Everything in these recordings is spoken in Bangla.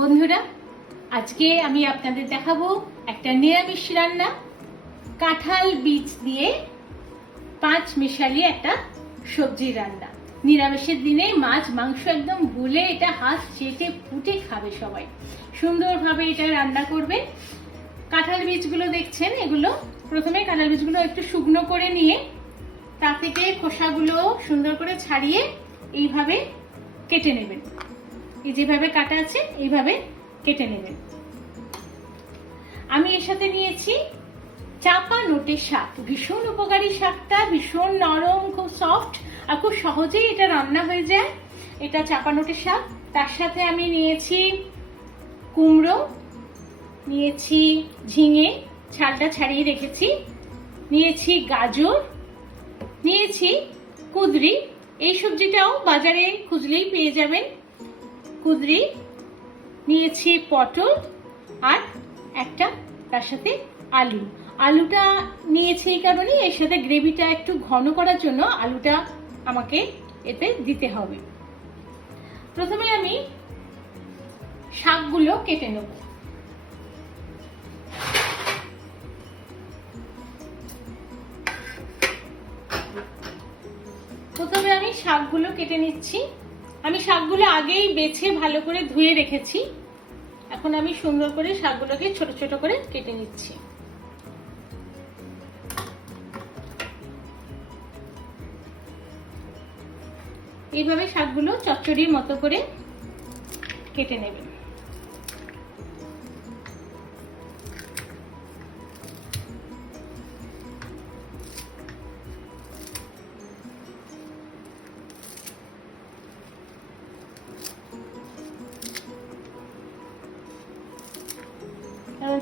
বন্ধুরা, আজকে আমি আপনাদের দেখাবো একটা নিরামিষ রান্না। কাঁঠাল বীজ দিয়ে 5 মিশালি একটা সবজি রান্না। নিরামিষের দিনে মাছ মাংস একদম ভুলে এটা হাত চেটে ফুটে খাবে সবাই। সুন্দরভাবে এটা রান্না করবে। কাঁঠাল বীজগুলো দেখছেন, এগুলো প্রথমে কাঁঠাল বীজগুলো একটু শুকনো করে নিয়ে তা থেকে খোসাগুলো সুন্দর করে ছাড়িয়ে এইভাবে কেটে নেবেন। এই যেভাবে কাটা আছে এইভাবে কেটে নেবেন। আমি এর সাথে নিয়েছি চাপা নোটে শাক। ভীষণ উপকারী শাকটা, ভীষণ নরম, খুব সফট আর খুব সহজেই এটা রান্না হয়ে যায়। এটা চাপা নোটে শাক। তার সাথে আমি নিয়েছি কুমড়ো, নিয়েছি ঝিঙে, ছালটা ছাড়িয়ে রেখেছি, নিয়েছি গাজর, নিয়েছি কুঁদরি। এই সবজিটাও বাজারে খুঁজলেই পেয়ে যাবেন। কুঁদরি নিয়েছি, পটল আর একটা তার সাথে আলু। আলুটা নিয়েছি এই কারণে, এর সাথে গ্রেভিটা একটু ঘন করার জন্য আলুটা আমাকে এতে দিতে হবে। প্রথমে আমি শাকগুলো কেটে নেব। প্রথমে আমি শাকগুলো কেটে নিচ্ছি। আমি শাকগুলো আগেই বেছে ভালো করে ধুয়ে রেখেছি। এখন আমি সুন্দর করে শাকগুলোকে ছোট ছোট করে কেটে নিচ্ছি। এইভাবে শাকগুলো চচ্চড়ির মতো করে কেটে নেবেন।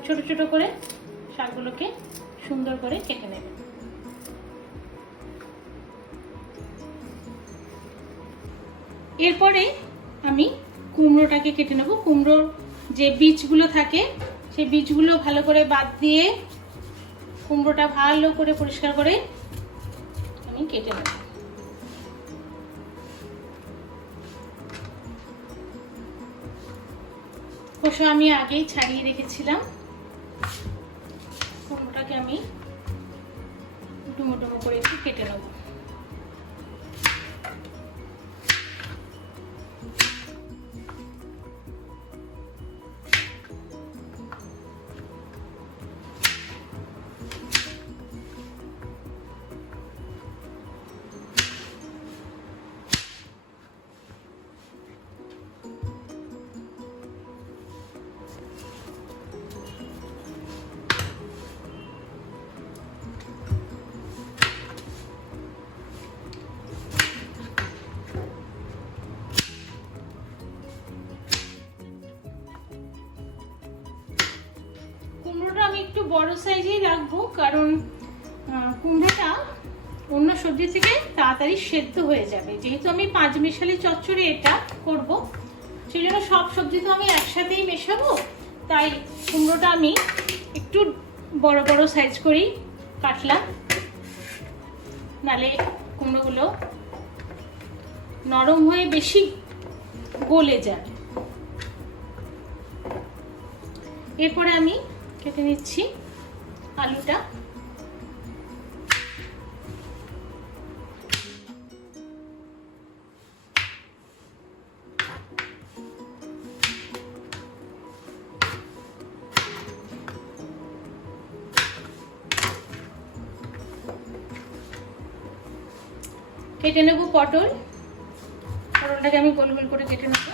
ছোট ছোট করে শাকগুলোকে সুন্দর করে কেটে নেবেন। এরপরে আমি কুমড়োটাকে কেটে নেব। কুমড়োর যে বীজগুলো থাকে সেই বীজগুলো ভালো করে বাদ দিয়ে কুমড়োটা ভালো করে পরিষ্কার করে আমি কেটে নেব। খোসা আমি আগেই ছাড়িয়ে রেখেছিলাম। কুমড়োটাকে আমি ডুমো ডুমো করে একটু কেটে নেব। কুমড়োটা আমি একটু বড় সাইজেই রাখবো, কারণ কুমড়োটা অন্য সবজি থেকে তাড়াতাড়ি সেদ্ধ হয়ে যাবে। যেহেতু আমি 5 মিশালি চচ্চড়ি এটা করব, সেই জন্য সব সবজি তো আমি একসাথেই মেশাবো। তাই কুমড়োটা আমি একটু বড় বড় সাইজ করেই কাটলাম, নালে কুমড়োগুলো নরম হয়ে বেশি গলে যায়। এরপরে আমি কেটে নিচ্ছি আলুটা। কেটে নেব পটল। পটলটাকে আমি গোল গোল করে কেটে নেব।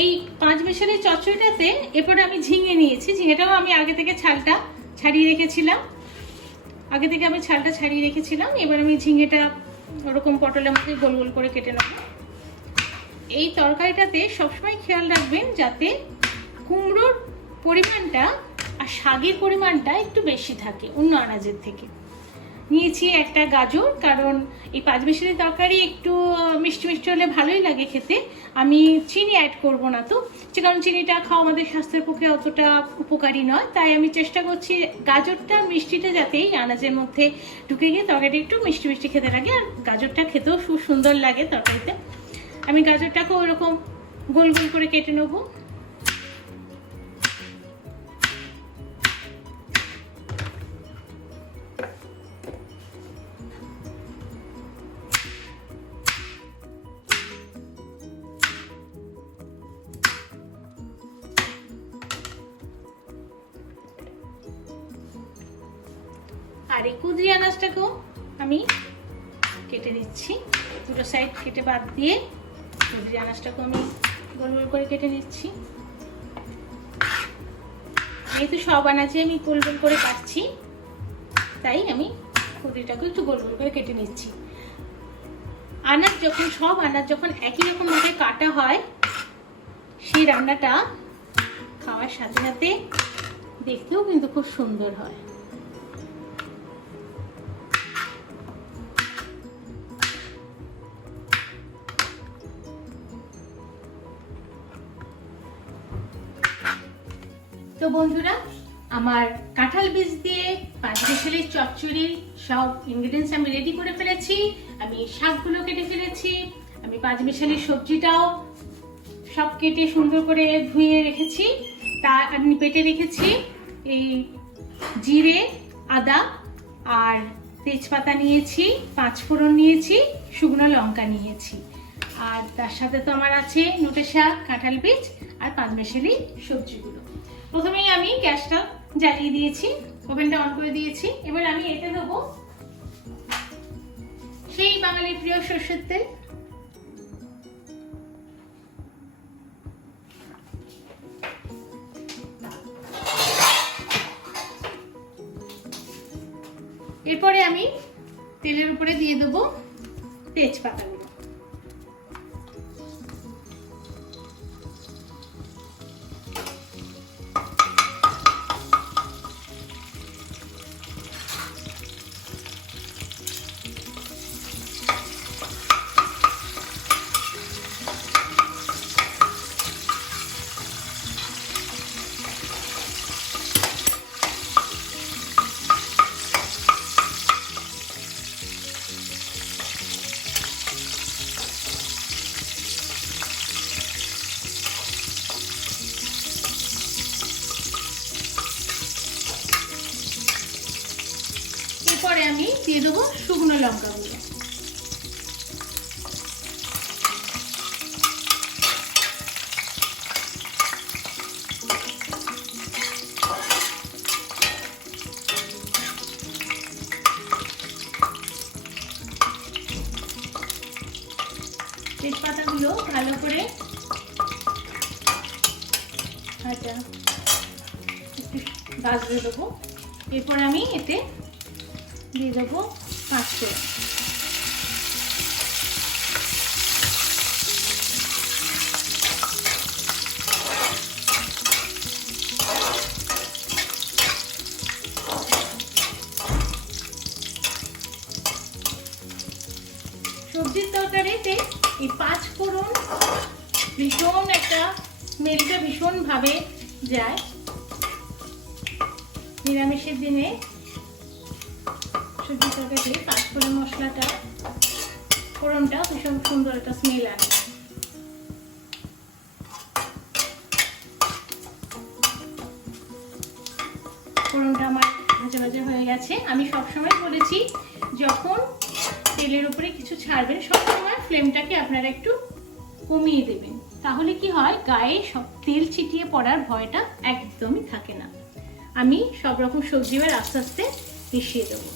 এই 5 মিশালি চচ্চড়িটাতে এরপরে আমি ঝিঙে নিয়েছি। ঝিঙেটাও আমি আগে থেকে ছালটা ছাড়িয়ে রেখেছিলাম। এবার আমি ঝিঙেটা ওরকম পটলের মধ্যে গোল গোল করে কেটে নেব। এই তরকারিটাতে সবসময় খেয়াল রাখবেন যাতে কুমড়োর পরিমাণটা আর শাকের পরিমাণটা একটু বেশি থাকে অন্য আনাজের থেকে। নিয়েছি একটা গাজর, কারণ এই পাঁচমিশালি তরকারি একটু মিষ্টি মিষ্টি হলে ভালোই লাগে খেতে। আমি চিনি অ্যাড করব না, তো কারণ চিনিটা খাওয়া আমাদের স্বাস্থ্যের পক্ষে অতটা উপকারী নয়, তাই আমি চেষ্টা করছি গাজরটা মিষ্টিটা যাতেই আনাজের মধ্যে ঢুকে গিয়ে তরকারিটা একটু মিষ্টি মিষ্টি খেতে লাগে, আর গাজরটা খেতেও খুব সুন্দর লাগে তরকারিতে। আমি গাজরটাকে ওরকম গোল গোল করে কেটে নেবো। আর এই কুদরি আনাজটাকেও আমি কেটে দিচ্ছি, দুটো সাইড কেটে বাদ দিয়ে কুদরি আনাজটাকেও আমি গোল গোল করে কেটে নিচ্ছি। যেহেতু সব আনাজে আমি গোল গোল করে কাটছি, তাই আমি কুদরিটাকে একটু গোল গোল করে কেটে নিচ্ছি। সব আনাজ যখন একই রকম ভাবে কাটা হয়, সেই রান্নাটা খাওয়ার সাথে সাথে দেখতেও কিন্তু খুব সুন্দর হয়। তো বন্ধুরা, আমার কাঁঠাল বীজ দিয়ে পাঁচমিশালি চচ্চড়ি সব ইনগ্রেডিয়েন্টস আমি রেডি করে ফেলেছি। আমি শাকগুলো কেটে ফেলেছি, আমি পাঁচমিশালি সবজিটাও সব কেটে সুন্দর করে ধুয়ে রেখেছি। তা আমি পেটে রেখেছি এই জিরে, আদা আর তেজপাতা নিয়েছি, 5 ফোড়ন নিয়েছি, শুকনো লঙ্কা নিয়েছি, আর তার সাথে তো আমার আছে নোটে শাক, কাঁঠাল বীজ আর পাঁচমিশালি সবজিগুলো। প্রথমেই আমি গ্যাসটা জ্বালিয়ে দিয়েছি, ওভেনটা অন করে দিয়েছি। এবার আমি এতে দেবো সেই বাঙালির প্রিয় সরষের তেল। এরপরে আমি তেলের উপরে দিয়ে দেবো তেজপাতাগুলো। এরপরে আমি দিয়ে দেবো শুকনো লঙ্কাগুলো। তেজপাতাগুলো ভালো করে ভাজতে দেবো। এরপর আমি এতে দিয়ে দেবো 5 ফোড়ন। সবজির তরকারিতে এই 5 ফোড়ন ভীষণ একটা স্মেলটা ভীষণ ভাবে যায়। নিরামিষের দিনে সবজি তরকারিতে 5 ফোড়ন মশলাটা, ফোড়নটা ভীষণ সুন্দর একটা স্মেল আসে। ফোড়নটা আমার ভাজা ভাজা হয়ে গেছে। আমি সবসময় বলেছি, যখন তেলের উপরে কিছু ছাড়বেন সবসময় ফ্লেমটাকে আপনারা একটু কমিয়ে দেবেন, তাহলে কি হয়, গায়ে সব তেল ছিটিয়ে পড়ার ভয়টা একদমই থাকে না। আমি সব রকম সবজি এবার আস্তে আস্তে মিশিয়ে দেবো।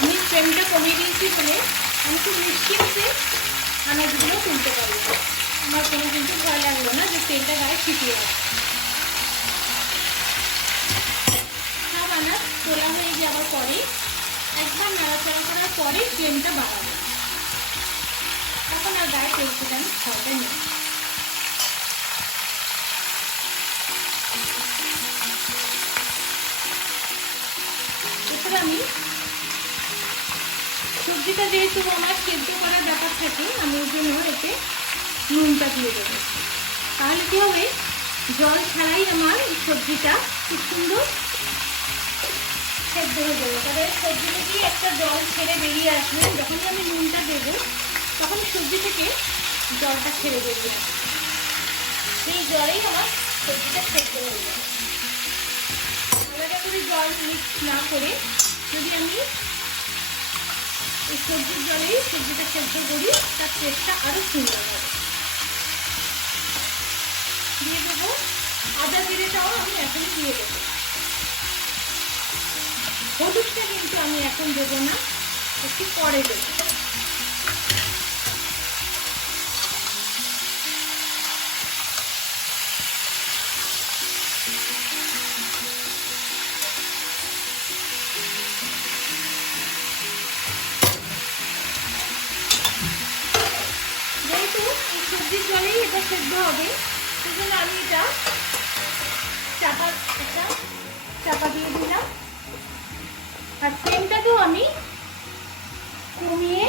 আমি ফ্লেমটা কমিয়ে দিয়েছি বলে আমি খুব নিশ্চিন্তে আনাজগুলো তুলতে পারি। আমার কোনো কিন্তু ভয় লাগলো না যে তেলটা গায়ে ছিটিয়ে যাবে। সব আনাজ তোলা হয়ে যাওয়ার পরে একবার নাড়াচাড়া করার পরে ফ্লেমটা বাড়াবো। এখন আর গায়ে তেল ফোটানো খাওয়াটা নেই। এরপর আমি সবজিটা যেহেতু আমার সেদ্ধ করার ব্যাপার থাকে, আমি ওই জন্য এতে নুনটা দিয়ে দেবো। তাহলে কি হবে, জল ছাড়াই আমার এই সবজিটা খুব সুন্দর সেদ্ধ হয়ে যাবে। তবে সবজি থেকে একটা জল ছেড়ে বেরিয়ে আসবে, যখনই আমি নুনটা দেবো তখন সবজি থেকে জলটা ছেড়ে দেবে, সেই জলেই আমার সবজিটা সেদ্ধ হয়ে যাবে। আলাদা করে জল মিক্স না করে যদি আমি এই সবজির জলেই সবজিটা সেদ্ধ করি, তার টেস্টটা আরও সুন্দর হবে। দিয়ে দেবো আদা জিরেটাও আমি এখন দিয়ে দেবো। হলুদটা কিন্তু আমি এখন দেবো না, একটু পরে দেবো। যেহেতু এই সবজির জলেই এটা সেদ্ধ হবে, সেজন্য আমি এটা চাপা দিয়ে দিলাম। আর ফ্লেমটাকেও আমি কমিয়ে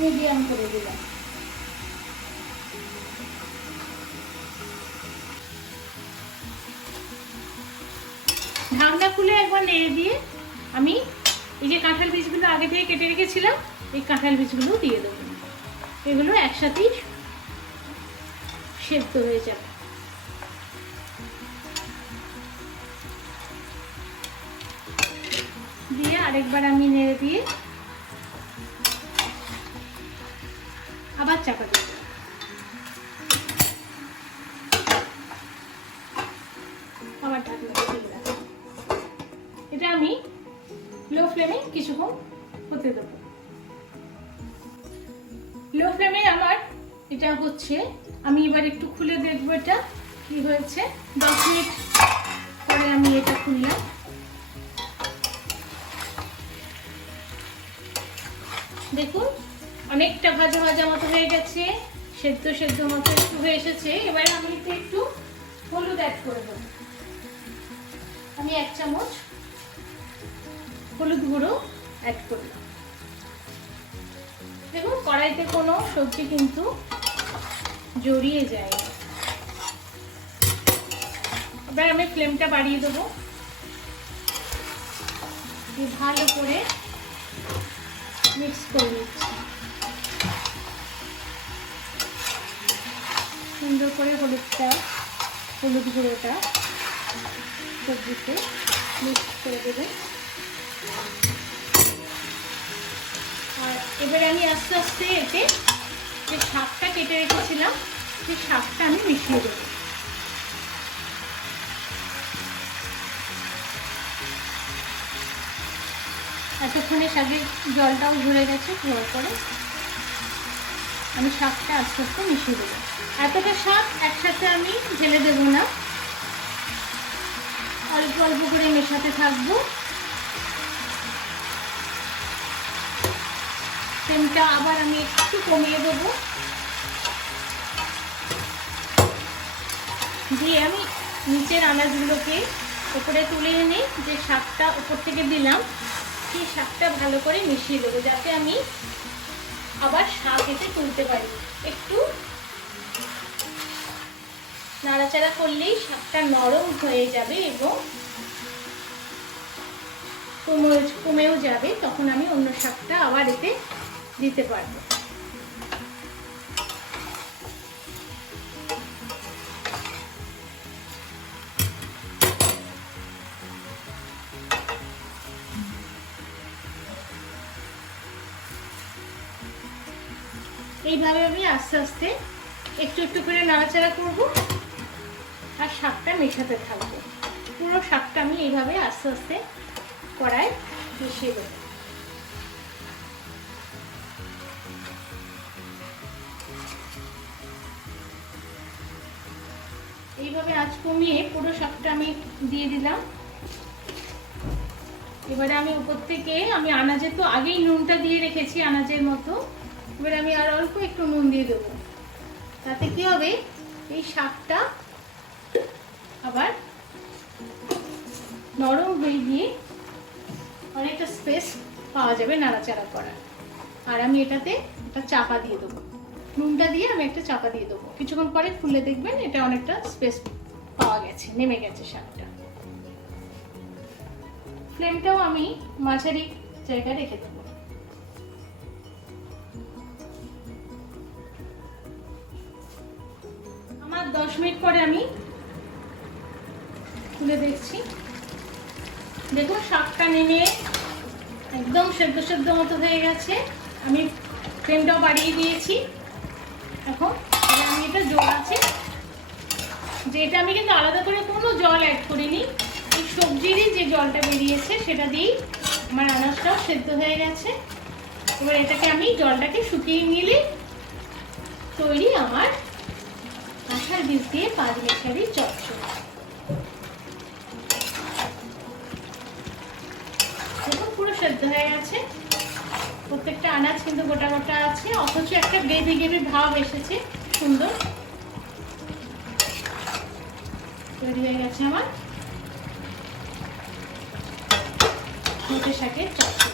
মিডিয়াম করে দিলাম। ঢাকনা খুলে একবার নেড়ে দিয়ে আমি এই যে কাঁঠাল বীজগুলো আগে থেকে কেটে রেখেছিলাম, এই কাঁঠাল বীজগুলো দিয়ে দেবো। এগুলো একসাথেই সেদ্ধ হয়ে যাবে। দিয়ে আরেকবার আমি নেড়ে দিয়ে আবার চাপা দেব। আবার ঢাকনা দিয়ে রাখবো। এটা আমি লো ফ্লেমে কিছুক্ষণ হতে দেবো। লো ফ্লেমে আমার এটা হচ্ছে, আমি এবার একটু খুলে দেখবো এটা কি হয়েছে। 10 মিনিট পরে আমি এটা খুললাম। দেখুন অনেকটা ভাজা ভাজা মতো হয়ে গেছে, সেদ্ধ সেদ্ধ মতো একটু হয়ে এসেছে। এবার আমি একটু হলুদ অ্যাড করে দেবো। আমি 1 চামচ হলুদ গুঁড়ো অ্যাড করলাম। দেখুন কড়াইতে কোনো সবজি কিন্তু জড়িয়ে যায় না। এবার আমি ফ্লেমটা বাড়িয়ে দেবো, ভালো করে মিক্স করে নিচ্ছি। সুন্দর করে হলুদ গুঁড়োটা সবজিতে মিক্স করে দেবেন। আর এবারে আমি আস্তে আস্তে এতে যে শাকটা কেটে রেখেছিলাম, সেই শাকটা আমি মিশিয়ে দেবো। এতক্ষণে শাকের জলটাও ঝরে গেছে, ধোয়ার পরে আমি শাকটা আস্তে আস্তে মিশিয়ে দেবো। এতটা শাক একসাথে আমি ঢেলে দেবো না, অল্প অল্প করে মেশাতে থাকবো। ফ্লেমটা আবার আমি একটু কমিয়ে দেবো, দিয়ে আমি নিচের আনাজগুলোকে উপরে তুলে এনে যে শাকটা উপর থেকে দিলাম, সেই শাকটা ভালো করে মিশিয়ে দেবো, যাতে আমি আবার শাক এতে তুলতে পারি। একটু নাড়াচাড়া করলেই শাকটা নরম হয়ে যাবে এবং কমেও যাবে, তখন আমি অন্য শাকটা আবার এতে দিতে পারবো। এইভাবে আমি আস্তে আস্তে একটু একটু করে নাড়াচাড়া করব আর শাকটা মেশাতে থাকবো। পুরো শাকটা আমি এইভাবে আস্তে আস্তে কড়াই মিশিয়ে দেব। এইভাবে আঁচ কমিয়ে পুরো শাকটা আমি দিয়ে দিলাম। এবারে আমি উপর থেকে আমি আনাজে তো আগেই নুনটা দিয়ে রেখেছি আনাজের মতো, এবারে আমি আর অল্প একটু নুন দিয়ে দেবো। তাতে কি হবে, এই শাকটা আবার নরম হয়ে গিয়ে অনেকটা স্পেস পাওয়া যাবে নাড়াচাড়া করার। আর আমি এটাতে একটা চাপা দিয়ে দেবো, নুনটা দিয়ে আমি একটা চাপা দিয়ে দেবো। কিছুক্ষণ পরে খুলে দেখবেন এটা অনেকটা স্পেস পাওয়া গেছে, নেমে গেছে শাকটা। ফ্লেমটাও আমি মাঝারি জায়গায় রেখে দেবো। আমার 10 মিনিট পরে আমি খুলে দেখছি, দেখুন শাকটা নেমে একদম সেদ্ধ সেদ্ধ মতো হয়ে গেছে। আমি ফ্লেমটাও বাড়িয়ে দিয়েছি। এখন আমি এটা জল আছে, যে এটা আমি কিন্তু আলাদা করে কোনো জল অ্যাড করিনি, এই সবজিরই যে জলটা বেরিয়েছে সেটা দিয়েই আমার আনাজটাও সেদ্ধ হয়ে গেছে। এবার এটাকে আমি জলটাকে শুকিয়ে নিলে তৈরি আমার আষাঢ় বীজ দিয়ে 5 মিশালি চচ্চড়ি। দেখুন পুরো সেদ্ধ হয়ে গেছে, প্রত্যেকটা আনাজ কিন্তু গোটা গোটা আছে, অথচ একটা গ্রেভি গ্রেভি ভাব এসেছে, সুন্দর তৈরি হয়ে গেছে আমার নোটে শাকের চচ্চড়ি।